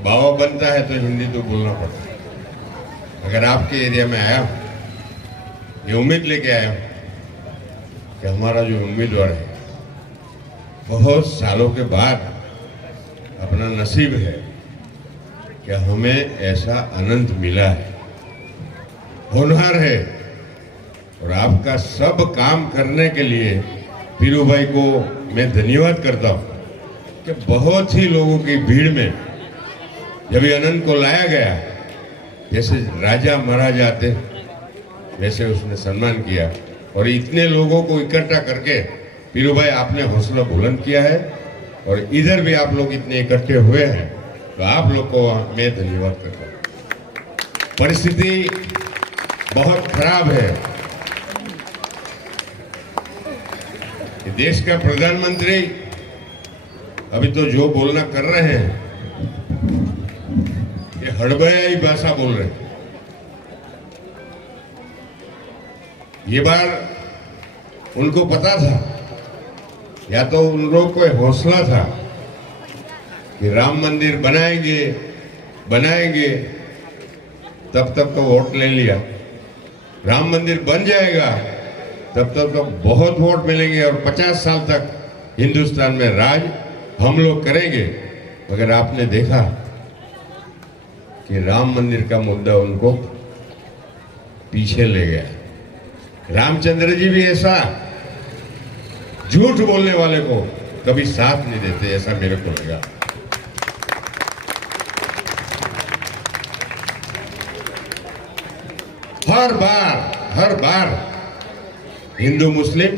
बाबा बनता है तो हिंदी तो बोलना पड़ता है। अगर आपके एरिया में आया ये उम्मीद लेके आया कि हमारा जो उम्मीदवार है बहुत सालों के बाद अपना नसीब है कि हमें ऐसा आनंद मिला है, होनहार है। और आपका सब काम करने के लिए पीरू भाई को मैं धन्यवाद करता हूँ कि बहुत ही लोगों की भीड़ में जब ये आनंद को लाया गया, जैसे राजा महाराजा आते वैसे उसने सम्मान किया। और इतने लोगों को इकट्ठा करके पीरू भाई आपने हौसला बुलंद किया है। और इधर भी आप लोग इतने इकट्ठे हुए हैं तो आप लोग को मैं धन्यवाद करता हूँ। परिस्थिति बहुत खराब है। देश का प्रधानमंत्री अभी तो जो बोलना कर रहे हैं ये हड़बड़ाई भाषा बोल रहे हैं। ये बार उनको पता था, या तो उन लोग को हौसला था कि राम मंदिर बनाएंगे तब तक तो वोट ले लिया, राम मंदिर बन जाएगा तब तक तो बहुत वोट मिलेंगे और 50 साल तक हिंदुस्तान में राज हम लोग करेंगे। मगर आपने देखा कि राम मंदिर का मुद्दा उनको पीछे ले गया। रामचंद्र जी भी ऐसा झूठ बोलने वाले को कभी साथ नहीं देते, ऐसा मेरे को लगा। हर बार हिंदू मुस्लिम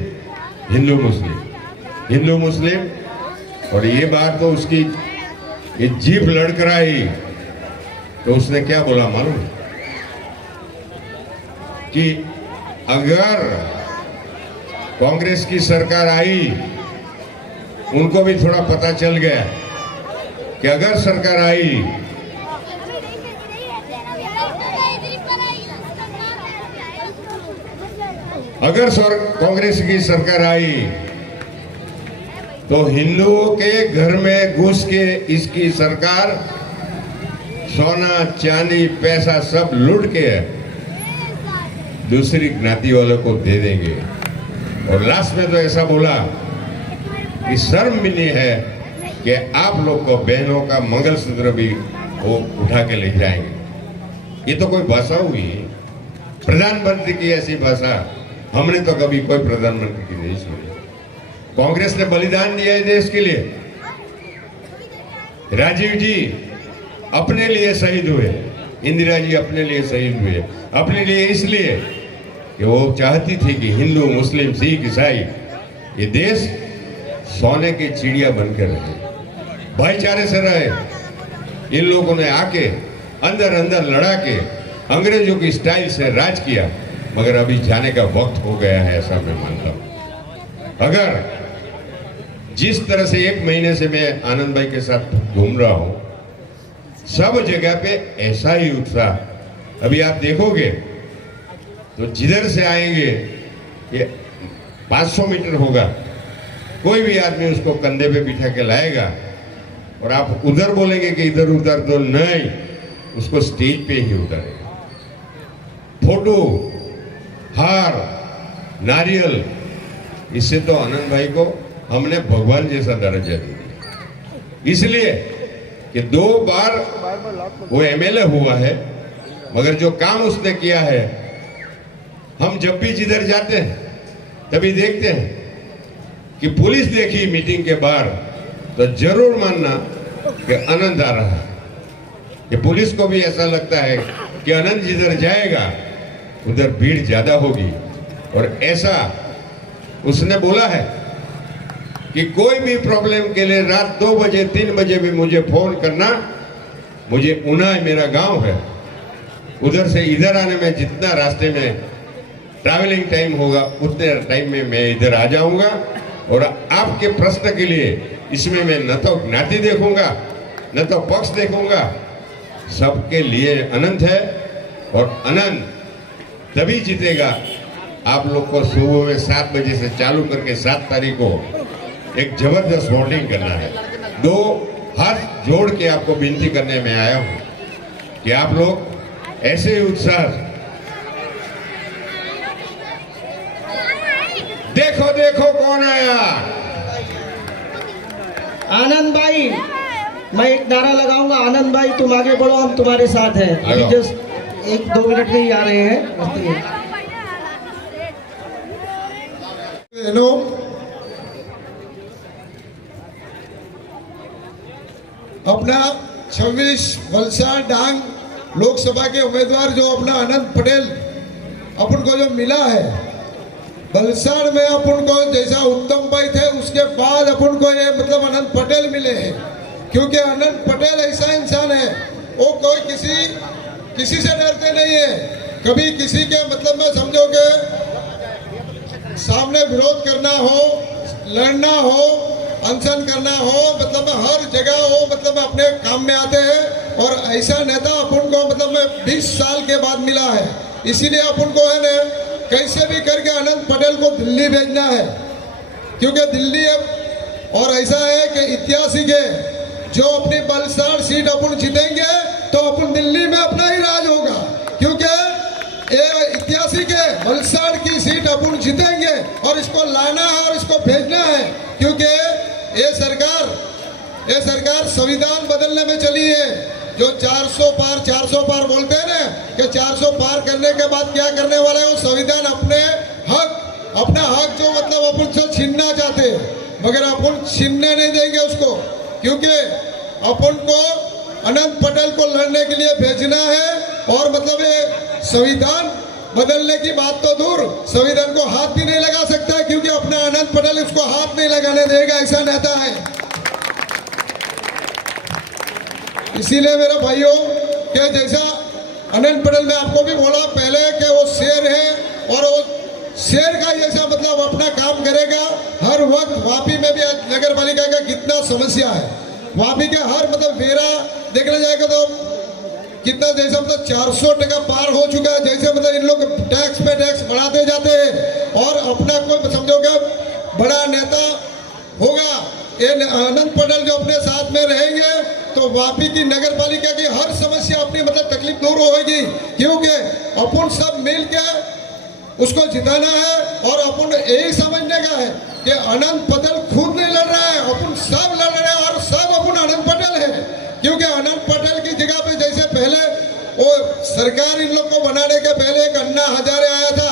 और ये बात तो उसकी ये जीभ लड़खड़ाई तो उसने क्या बोला मालूम कि अगर कांग्रेस की सरकार आई, उनको भी थोड़ा पता चल गया कि अगर सरकार आई अगर कांग्रेस की सरकार आई तो हिंदुओं के घर में घुस के इसकी सरकार सोना चांदी पैसा सब लूट के दूसरी ज्ञाति वालों को दे देंगे। और लास्ट में तो ऐसा बोला कि शर्म भी नहीं है कि आप लोग को बहनों का मंगलसूत्र भी वो उठा के ले जाएंगे। ये तो कोई भाषा हुई, प्रधानमंत्री की ऐसी भाषा हमने तो कभी कोई प्रधानमंत्री की नहीं सुनी। कांग्रेस ने बलिदान दिया है देश के लिए। राजीव जी अपने लिए शहीद हुए, इंदिरा जी अपने लिए शहीद हुए, अपने लिए इसलिए कि वो चाहती थी कि हिंदू मुस्लिम सिख ईसाई ये देश सोने की चिड़िया बनकर रहे, भाईचारे से रहे। इन लोगों ने आके अंदर अंदर लड़ा के अंग्रेजों की स्टाइल से राज किया, मगर अभी जाने का वक्त हो गया है, ऐसा मैं मानता हूं। अगर जिस तरह से 1 महीने से मैं आनंद भाई के साथ घूम रहा हूं, सब जगह पे ऐसा ही उत्साह। अभी आप देखोगे तो जिधर से आएंगे ये 500 मीटर होगा, कोई भी आदमी उसको कंधे पे बिठा के लाएगा और आप उधर बोलेंगे कि इधर उधर तो नहीं, उसको स्टेज पे ही उतारेगा। फोटो, हार, नारियल, इससे तो आनंद भाई को हमने भगवान जैसा दर्जा दिया। इसलिए कि 2 बार वो एमएलए हुआ है, मगर जो काम उसने किया है, हम जब भी जिधर जाते हैं तभी देखते हैं कि पुलिस देखी मीटिंग के बाहर तो जरूर मानना कि आनंद आ रहा है। कि पुलिस को भी ऐसा लगता है कि आनंद जिधर जाएगा उधर भीड़ ज्यादा होगी। और ऐसा उसने बोला है कि कोई भी प्रॉब्लम के लिए रात 2 बजे 3 बजे भी मुझे फोन करना, मुझे उना मेरा गांव है, उधर से इधर आने में जितना रास्ते में ट्रैवलिंग टाइम होगा उतने टाइम में मैं इधर आ जाऊंगा। और आपके प्रश्न के लिए इसमें मैं न तो ज्ञाति देखूंगा न तो पक्ष देखूंगा, सबके लिए अनंत है। और अनंत तभी जीतेगा, आप लोग को सुबह में 7 बजे से चालू करके 7 तारीख को एक जबरदस्त वोटिंग करना है। 2 हाथ जोड़ के आपको विनती करने में आया हूं कि आप लोग ऐसे उत्साह, देखो देखो कौन आया। आनंद भाई, मैं एक नारा लगाऊंगा, आनंद भाई तुम आगे बढ़ो, हम तुम्हारे साथ हैं। अभी जस्ट 1-2 मिनट में ही आ रहे हैं। हेलो, अपना 26 वलसाड डांग लोकसभा के उम्मीदवार जो अपना अनंत पटेल अपन को जो मिला है, वलसाड में अपन को जैसा उत्तम भाई थे उसके बाद अपन को ये मतलब अनंत पटेल मिले हैं। क्योंकि अनंत पटेल ऐसा इंसान है, वो कोई किसी से डरते नहीं है। कभी किसी के मतलब में समझो कि सामने विरोध करना हो, लड़ना हो, अनशन करना हो, मतलब हर जगह वो मतलब अपने काम में आते हैं। और ऐसा नेता अपन को मतलब 20 साल के बाद मिला है। इसीलिए अपन को है ना कैसे भी करके अनंत पटेल को दिल्ली भेजना है। क्योंकि दिल्ली अब और ऐसा है कि ऐतिहासिक है, जो अपनी वलसाड सीट अपन जीतेंगे तो अपन दिल्ली में अपना ही राज होगा। क्योंकि ये ऐतिहासिक है, वलसाड की सीट अपन जीतेंगे और इसको लाना है और इसको भेजना है। क्योंकि ये सरकार संविधान बदलने में चली है। जो 400 पार बोलते हैं ना कि 400 पार करने के बाद क्या करने वाला है, वो संविधान अपना हक जो मतलब अपन से छीनना चाहते हैं, मगर अपन छीनने नहीं देंगे उसको। क्योंकि अपन को अनंत पटेल को लड़ने के लिए भेजना है। और मतलब ये संविधान बदलने की बात तो दूर, संविधान को हाथ भी नहीं लगा सकता है, क्योंकि अपना अनंत पटेल उसको हाथ नहीं लगाने देगा, ऐसा नेता है। इसीलिए मेरे भाइयों कि जैसा अनंत पटेल ने आपको भी बोला पहले कि वो शेर है और वो शेर का जैसा मतलब अपना काम करेगा। हर वक्त वापी में भी नगर पालिका का कितना समस्या है, वापी के हर मतलब बेरा देखने जाएगा तो कितना जैसा मतलब 400% पार हो चुका है। जैसे मतलब इन लोग टैक्स पे टैक्स बढ़ाते जाते हैं और अपना कोई समझोगे बड़ा नेता होगा, ये अनंत पटेल जो अपने साथ में रहेंगे तो वापी की नगर पालिका की हर समस्या अपनी मतलब तकलीफ दूर होगी। क्योंकि अपन सब मिल के उसको जिताना है और अपन यही समझने का है कि अनंत पटेल खुद नहीं लड़ रहा है, अपन सब लड़ रहे हैं और सब अपन अनंत पटेल है। क्योंकि अनंत पटेल की जगह पे जैसे पहले वो सरकार इन लोग को बनाने के पहले एक अन्ना हजारे आया था,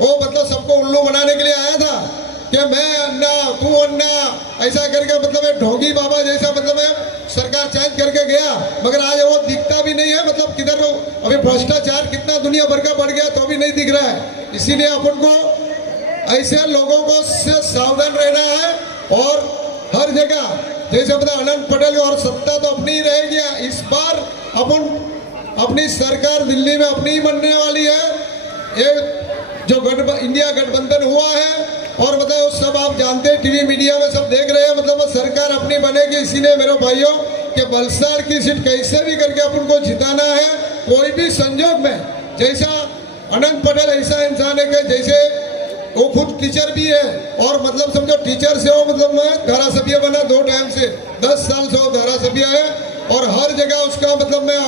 वो मतलब सबको उल्लू बनाने के लिए आया था कि मैं अन्ना तू अन्ना ऐसा करके मतलब एक ढोंगी बाबा जैसा मतलब सरकार चेंज करके गया। मगर आज वो दिखता भी नहीं है, मतलब किधर अभी भ्रष्टाचार कितना दुनिया भर का बढ़ गया तो भी नहीं दिख रहा है। इसीलिए अपन को ऐसे लोगों को से सावधान रहना है। और हर जगह जैसे मतलब अनंत पटेल और सत्ता तो अपनी ही रहेगी। इस बार अपन अपनी सरकार दिल्ली में अपनी ही बनने वाली है। ये जो इंडिया गठबंधन हुआ है और मतलब सब आप जानते हैं, टीवी मीडिया में सब देख रहे हैं, मतलब सरकार अपनी बनेगी। इसीलिए मेरे भाइयों कि वलसाड की सीट कैसे भी करके अपन को जिताना है, कोई भी संजोग में। जैसा अनंत पटेल ऐसा इंसान है कि जैसे वो खुद टीचर भी है और मतलब समझो टीचर से वो मतलब मैं धारासभ्य बना 2 टाइम से, 10 साल से वो धारासभ्य है। और हर जगह उसका मतलब मैं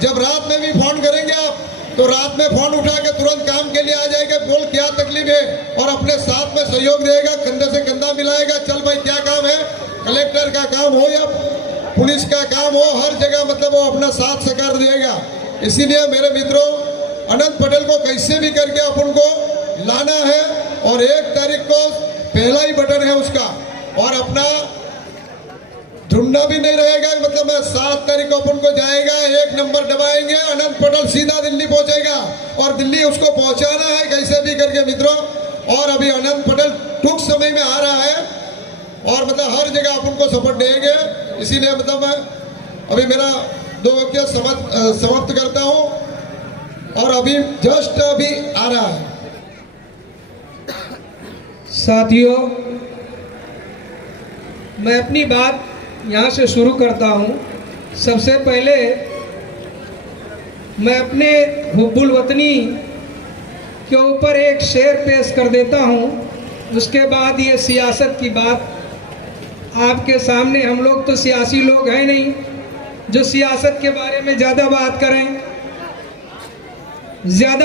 जब रात में भी फोन करेंगे आप तो रात में फोन उठा के तुरंत काम के लिए आ जाएगा, बोल क्या तकलीफ है, और अपने साथ में सहयोग देगा, कंधे से कंधा मिलाएगा। चल भाई क्या काम है, कलेक्टर का काम हो या पुलिस का काम हो, हर जगह मतलब वो अपना साथ सहकार देगा। इसीलिए मेरे मित्रों अनंत पटेल को कैसे भी करके अपन को लाना है। और 1 तारीख को पहला ही बटन है उसका, और अपना ढूंढना भी नहीं रहेगा। मतलब 7 तारीख को अपन को जाएगा, 1 नंबर दबाएंगे, अनंत पटेल सीधा दिल्ली पहुंचेगा और दिल्ली उसको पहुंचाना है कैसे भी करके मित्रों। और अभी अनंत पटेल टूंक समय में आ रहा है और मतलब हर जगह अपन को सपोर्ट देंगे। इसीलिए मतलब मैं अभी मेरा 2 वाक्य समाप्त करता हूं और अभी जस्ट अभी आ रहा है। साथियों, मैं अपनी बात यहाँ से शुरू करता हूँ। सबसे पहले मैं अपने हुब्बुल वतनी के ऊपर एक शेर पेश कर देता हूँ, उसके बाद ये सियासत की बात आपके सामने, हम लोग तो सियासी लोग हैं नहीं जो सियासत के बारे में ज़्यादा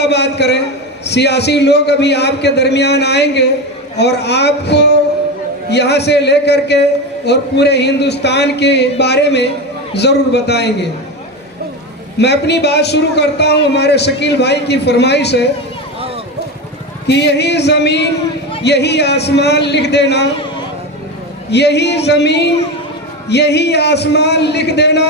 बात करें। सियासी लोग अभी आपके दरमियान आएंगे और आपको यहाँ से लेकर के और पूरे हिंदुस्तान के बारे में ज़रूर बताएंगे। मैं अपनी बात शुरू करता हूँ। हमारे शकील भाई की फरमाइश है कि यही ज़मीन यही आसमान लिख देना, यही ज़मीन यही आसमान लिख देना,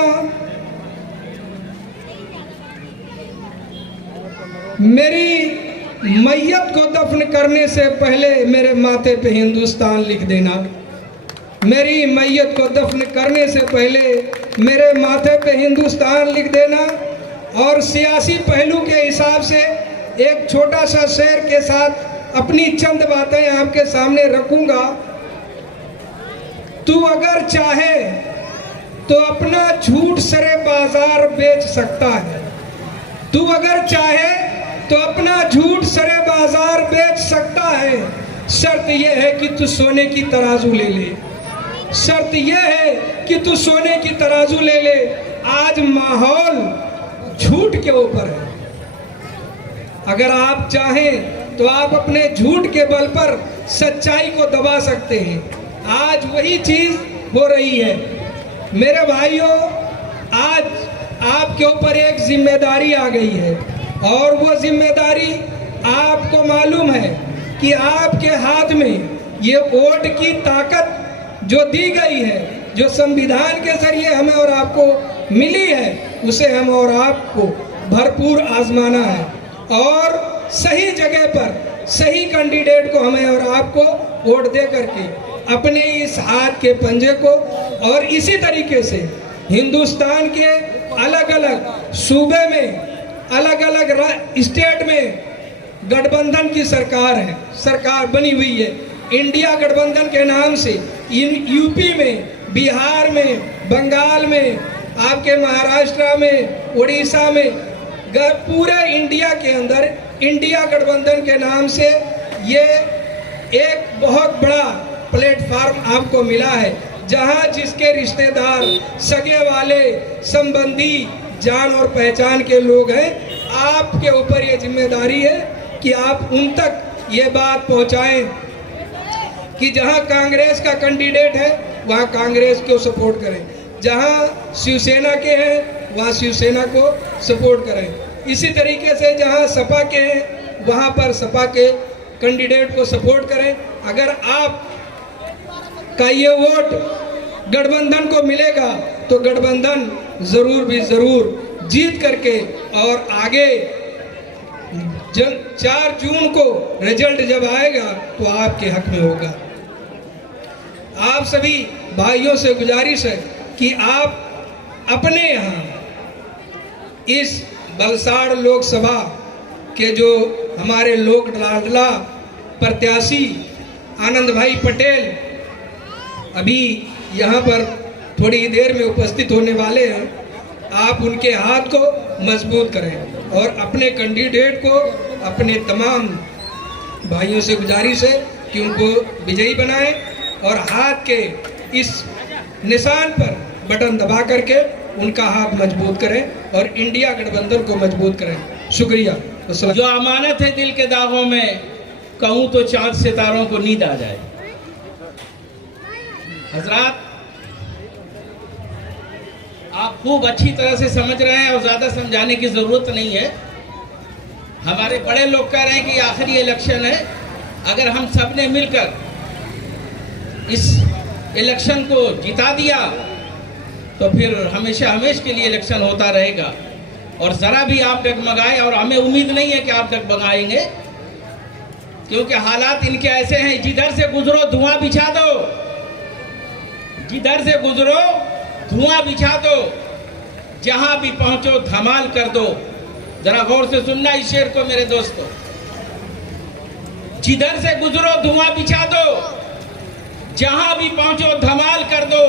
मेरी मैयत को दफन करने से पहले मेरे माथे पे हिंदुस्तान लिख देना, मेरी मैयत को दफन करने से पहले मेरे माथे पे हिंदुस्तान लिख देना। और सियासी पहलू के हिसाब से एक छोटा सा शेर के साथ अपनी चंद बातें आपके सामने रखूंगा। तू अगर चाहे तो अपना झूठ सरे बाजार बेच सकता है, तू अगर चाहे तो अपना झूठ सरे बाजार बेच सकता है। शर्त यह है कि तू सोने की तराजू ले ले, शर्त यह है कि तू सोने की तराजू ले ले। आज माहौल झूठ के ऊपर है। अगर आप चाहें तो आप अपने झूठ के बल पर सच्चाई को दबा सकते हैं। आज वही चीज हो रही है। मेरे भाइयों, आज आपके ऊपर एक जिम्मेदारी आ गई है और वो जिम्मेदारी आपको मालूम है कि आपके हाथ में ये वोट की ताकत जो दी गई है, जो संविधान के जरिए हमें और आपको मिली है, उसे हम और आपको भरपूर आजमाना है और सही जगह पर सही कैंडिडेट को हमें और आपको वोट दे करके अपने इस हाथ के पंजे को, और इसी तरीके से हिंदुस्तान के अलग अलग सूबे में, अलग अलग स्टेट में गठबंधन की सरकार है, सरकार बनी हुई है इंडिया गठबंधन के नाम से। यूपी में, बिहार में, बंगाल में, आपके महाराष्ट्र में, उड़ीसा में, पूरे इंडिया के अंदर इंडिया गठबंधन के नाम से ये एक बहुत बड़ा प्लेटफार्म आपको मिला है, जहां जिसके रिश्तेदार, सगे वाले, संबंधी, जान और पहचान के लोग हैं। आपके ऊपर ये जिम्मेदारी है कि आप उन तक ये बात पहुंचाएं कि जहां कांग्रेस का कैंडिडेट है वहां कांग्रेस को सपोर्ट करें, जहां शिवसेना के हैं वहां शिवसेना को सपोर्ट करें। इसी तरीके से जहां सपा के हैं वहां पर सपा के कैंडिडेट को सपोर्ट करें। अगर आप का ये वोट गठबंधन को मिलेगा तो गठबंधन जरूर भी जरूर जीत करके और आगे 4 जून को रिजल्ट जब आएगा तो आपके हक में होगा। आप सभी भाइयों से गुजारिश है कि आप अपने यहाँ इस बलसाड़ लोकसभा के जो हमारे लोक लाडला प्रत्याशी आनंद भाई पटेल अभी यहाँ पर थोड़ी देर में उपस्थित होने वाले हैं, आप उनके हाथ को मजबूत करें और अपने कैंडिडेट को, अपने तमाम भाइयों से गुजारिश है कि उनको विजयी बनाएं और हाथ के इस निशान पर बटन दबा करके उनका हाथ मजबूत करें और इंडिया गठबंधन को मजबूत करें। शुक्रिया। जो अमानत है दिल के दागों में, कहूँ तो चांद सितारों को नींद आ जाए। हजरात, आप खूब अच्छी तरह से समझ रहे हैं और ज़्यादा समझाने की ज़रूरत नहीं है। हमारे बड़े लोग कह रहे हैं कि आखिरी इलेक्शन है, अगर हम सब ने मिलकर इस इलेक्शन को जिता दिया तो फिर हमेशा हमेशा के लिए इलेक्शन होता रहेगा। और ज़रा भी आप डगमगाए, और हमें उम्मीद नहीं है कि आप डगमगाएंगे, क्योंकि हालात इनके ऐसे हैं। जिधर से गुजरो धुआं बिछा दो, जिधर से गुजरो धुआं बिछा दो, जहां भी पहुंचो धमाल कर दो। जरा गौर से सुनना इस शेर को मेरे दोस्तों। जिधर से गुजरो धुआं बिछा दो, जहां भी पहुंचो धमाल कर दो।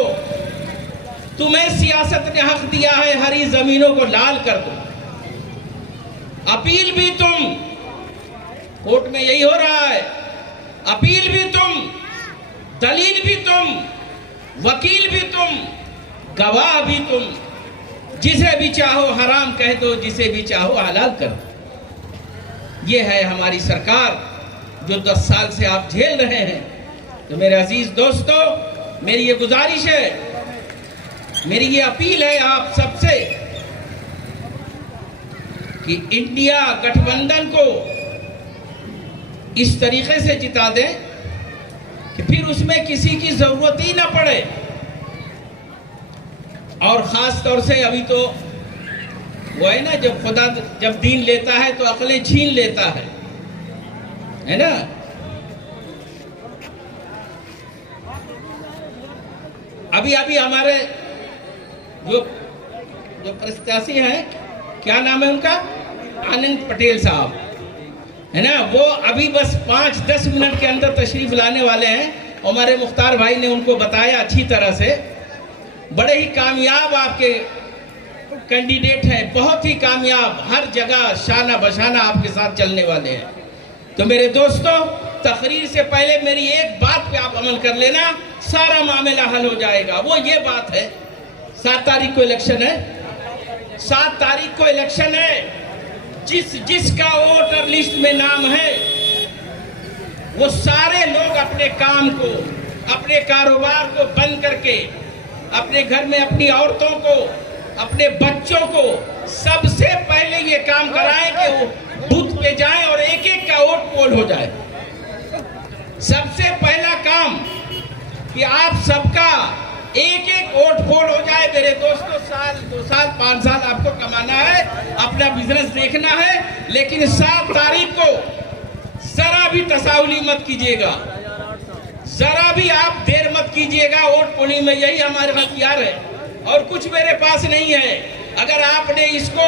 तुम्हें सियासत ने हक दिया है, हरी जमीनों को लाल कर दो। अपील भी तुम, कोर्ट में यही हो रहा है, अपील भी तुम, दलील भी तुम, वकील भी तुम, गवाह भी तुम, जिसे भी चाहो हराम कह दो, जिसे भी चाहो हलाल कर दो। ये है हमारी सरकार जो 10 साल से आप झेल रहे हैं। तो मेरे अजीज दोस्तों, मेरी ये गुजारिश है, मेरी ये अपील है आप सबसे कि इंडिया गठबंधन को इस तरीके से जिता दें कि फिर उसमें किसी की जरूरत ही ना पड़े। और खास तौर से अभी तो वो है ना, जब खुदा जब दीन लेता है तो अकलें छीन लेता है ना। अभी हमारे जो प्रत्याशी हैं, क्या नाम है उनका, आनंद पटेल साहब है ना, वो अभी बस 5-10 मिनट के अंदर तशरीफ लाने वाले हैं। हमारे मुख्तार भाई ने उनको बताया अच्छी तरह से। बड़े ही कामयाब आपके कैंडिडेट हैं, बहुत ही कामयाब, हर जगह शाना बशाना आपके साथ चलने वाले हैं। तो मेरे दोस्तों, तकरीर से पहले मेरी एक बात पे आप अमल कर लेना, सारा मामला हल हो जाएगा। वो ये बात है, 7 तारीख को इलेक्शन है, 7 तारीख को इलेक्शन है। जिसका वोटर लिस्ट में नाम है वो सारे लोग अपने काम को, अपने कारोबार को बंद करके, अपने घर में अपनी औरतों को, अपने बच्चों को सबसे पहले ये काम कराएं कि वो बूथ पे जाएं और एक-एक का वोट पोल हो जाए। सबसे पहला काम कि आप सबका एक-एक वोट पोल हो जाए। मेरे दोस्तों, 1 साल 2 साल 5 साल आपको कमाना है, अपना बिजनेस देखना है, लेकिन 7 तारीख को जरा भी तसाहुली मत कीजिएगा, जरा भी आप देर मत कीजिएगा। वोट पोलिंग में यही हमारे हथियार है और कुछ मेरे पास नहीं है। अगर आपने इसको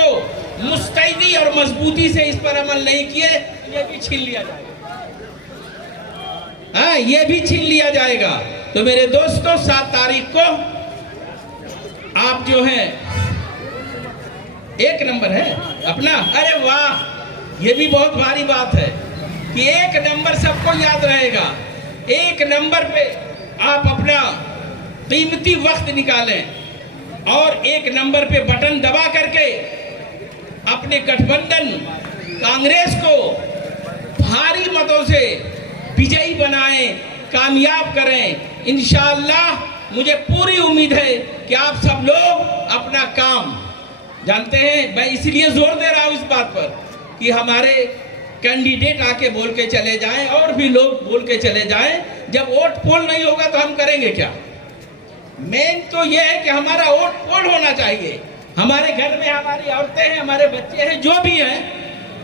मुस्तैदी और मजबूती से इस पर अमल नहीं किए, ये भी छीन लिया जाएगा। हाँ, ये भी छीन लिया जाएगा। तो मेरे दोस्तों, 7 तारीख को आप जो हैं, 1 नंबर है अपना। अरे वाह, ये भी बहुत भारी बात है कि 1 नंबर सबको याद रहेगा। 1 नंबर पे आप अपना कीमती वक्त निकालें और 1 नंबर पे बटन दबा करके अपने गठबंधन कांग्रेस को भारी मतों से विजयी बनाएं, कामयाब करें। इंशाअल्लाह मुझे पूरी उम्मीद है कि आप सब लोग अपना काम जानते हैं। मैं इसलिए जोर दे रहा हूं इस बात पर कि हमारे कैंडिडेट आके बोल के चले जाएं और भी लोग बोल के चले जाएं। जब वोट पोल नहीं होगा तो हम करेंगे क्या? मेन तो यह है कि हमारा वोट पोल होना चाहिए। हमारे घर में हमारी औरतें हैं, हमारे बच्चे हैं, जो भी हैं,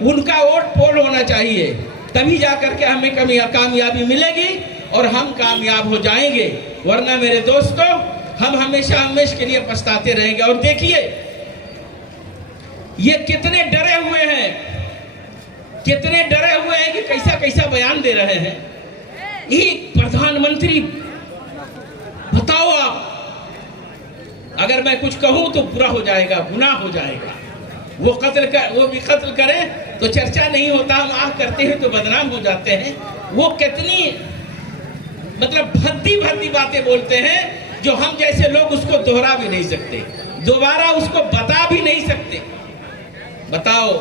उनका वोट पोल होना चाहिए। तभी जाकर के हमें कामयाबी मिलेगी और हम कामयाब हो जाएंगे। वरना मेरे दोस्तों, हम हमेशा के लिए पछताते रहेंगे। और देखिए, ये कितने डरे हुए हैं, कितने डरे हुए हैं कि कैसा कैसा बयान दे रहे हैं। एक प्रधानमंत्री, बताओ आप, अगर मैं कुछ कहूं तो बुरा हो जाएगा, गुनाह हो जाएगा। वो भी कत्ल करें तो चर्चा नहीं होता, हम आह करते हैं तो बदनाम हो जाते हैं। वो कितनी मतलब भद्दी बातें बोलते हैं जो हम जैसे लोग उसको दोहरा भी नहीं सकते, दोबारा उसको बता भी नहीं सकते। बताओ,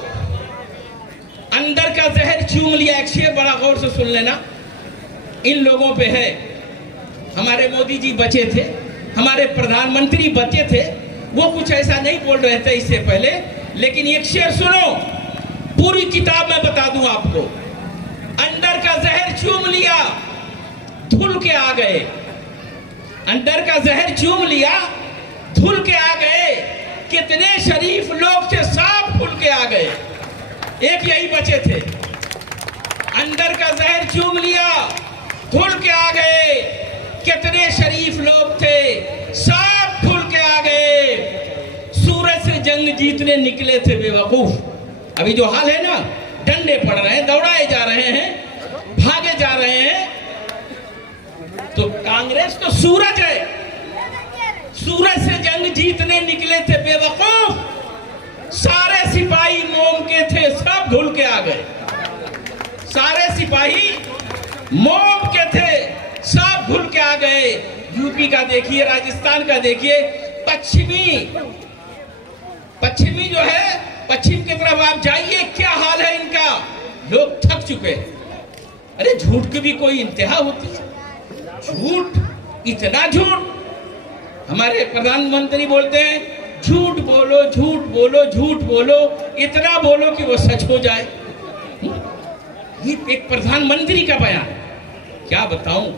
अंदर का जहर चूम लिया। एक शेर बड़ा गौर से सुन लेना, इन लोगों पे है। हमारे मोदी जी बचे थे, हमारे प्रधानमंत्री बचे थे, वो कुछ ऐसा नहीं बोल रहे थे इससे पहले। लेकिन एक शेर सुनो, पूरी किताब में बता दूं आपको। अंदर का जहर चूम लिया, धुल के आ गए। अंदर का जहर चूम लिया, धुल के आ गए। कितने शरीफ लोग थे, सब फूल के आ गए, एक यही बचे थे। अंदर का जहर चूम लिया, धुल के आ गए। कितने शरीफ लोग थे, सब फूल के आ गए। सूरज से जंग जीतने निकले थे बेवकूफ। अभी जो हाल है ना, डंडे पड़ रहे हैं, दौड़ाए जा रहे हैं, भागे जा रहे हैं। तो कांग्रेस तो सूरज है, सूरज से जंग जीतने निकले थे बेवकूफ। सारे सिपाही मोम के थे, सब धुल के आ गए। सारे सिपाही मोम के थे, सब धुल के आ गए। यूपी का देखिए, राजस्थान का देखिए, पश्चिमी जो है, पश्चिम की तरफ आप जाइए, क्या हाल है इनका। लोग थक चुके हैं। अरे झूठ की भी कोई इंतहा होती है? झूठ, इतना झूठ। हमारे प्रधानमंत्री बोलते हैं झूठ बोलो, झूठ बोलो, झूठ बोलो, इतना बोलो कि वो सच हो जाए। ये एक प्रधानमंत्री का बयान, क्या बताऊं।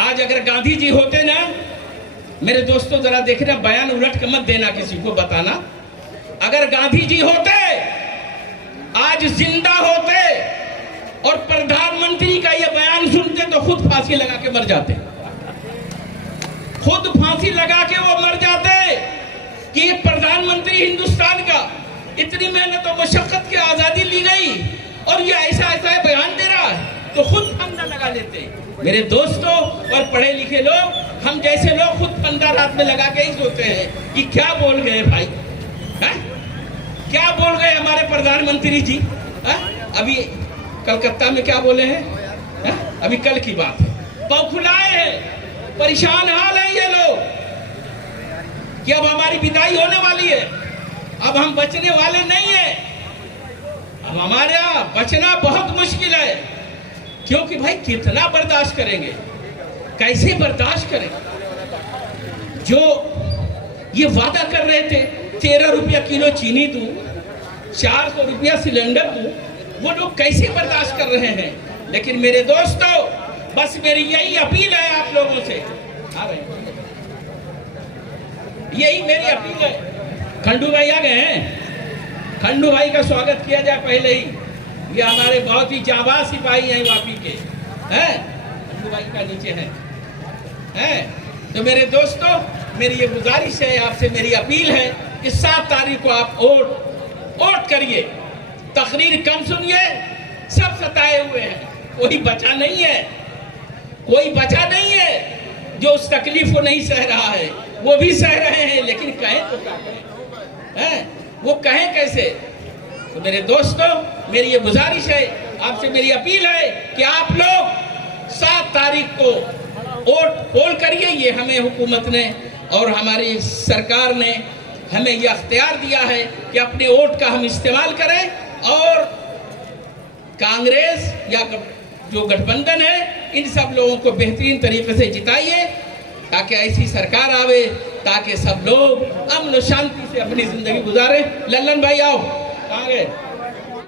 आज अगर गांधी जी होते ना, मेरे दोस्तों जरा देखना, बयान उलट के मत देना, किसी को बताना। अगर गांधी जी होते, आज जिंदा होते और प्रधानमंत्री का ये बयान सुनते तो खुद फांसी लगा के मर जाते। खुद फांसी लगा के वो मर जाते कि ये प्रधानमंत्री हिंदुस्तान का, इतनी मेहनत और मशक्कत की आजादी ली गई और ये ऐसा ऐसा बयान दे रहा है, तो खुद फंदा लगा लेते। मेरे दोस्तों और पढ़े लिखे लोग, हम जैसे लोग खुद फंदा रात में लगा के ही सोते हैं कि क्या बोल गए भाई, है? क्या बोल गए हमारे प्रधानमंत्री जी, है? अभी कलकत्ता में क्या बोले हैं, है? अभी कल की बात है, बौखलाए हैं, परेशान हाल है ये लोग कि अब हमारी विदाई होने वाली है, अब हम बचने वाले नहीं है, अब हमारा बचना बहुत मुश्किल है। क्योंकि भाई कितना बर्दाश्त करेंगे, कैसे बर्दाश्त करें। जो ये वादा कर रहे थे 13 रुपया किलो चीनी दूं, 400 रुपया सिलेंडर दूं, वो लोग कैसे बर्दाश्त कर रहे हैं। लेकिन मेरे दोस्तों, बस मेरी यही अपील है आप लोगों से, आ रहे हैं, यही मेरी अपील है। खंडू भाई आ गए हैं, खंडू भाई का स्वागत किया जाए पहले ही। ये हमारे बहुत ही जाबाज सिपाही हैं वापी के, हैं, खंडू भाई का नीचे हैं। तो मेरे दोस्तों, मेरी ये गुजारिश है आपसे, मेरी अपील है कि 7 तारीख को आप वोट करिए, तकरीर कम सुनिए। सब सताए हुए हैं, कोई बचा नहीं है, कोई बचा नहीं है जो उस तकलीफ को नहीं सह रहा है। वो भी सह रहे हैं, लेकिन कहें तो क्या कहें, वो कहें कैसे। तो मेरे दोस्तों, मेरी ये गुजारिश है आपसे, मेरी अपील है कि आप लोग 7 तारीख को वोट पोल करिए। ये हमें हुकूमत ने और हमारी सरकार ने हमें यह अख्तियार दिया है कि अपने वोट का हम इस्तेमाल करें और कांग्रेस या जो गठबंधन है, इन सब लोगों को बेहतरीन तरीके से जिताइए, ताकि ऐसी सरकार आवे ताकि सब लोग अमन और शांति से अपनी जिंदगी गुजारें। लल्लन भाई आओ, कहाँ गए?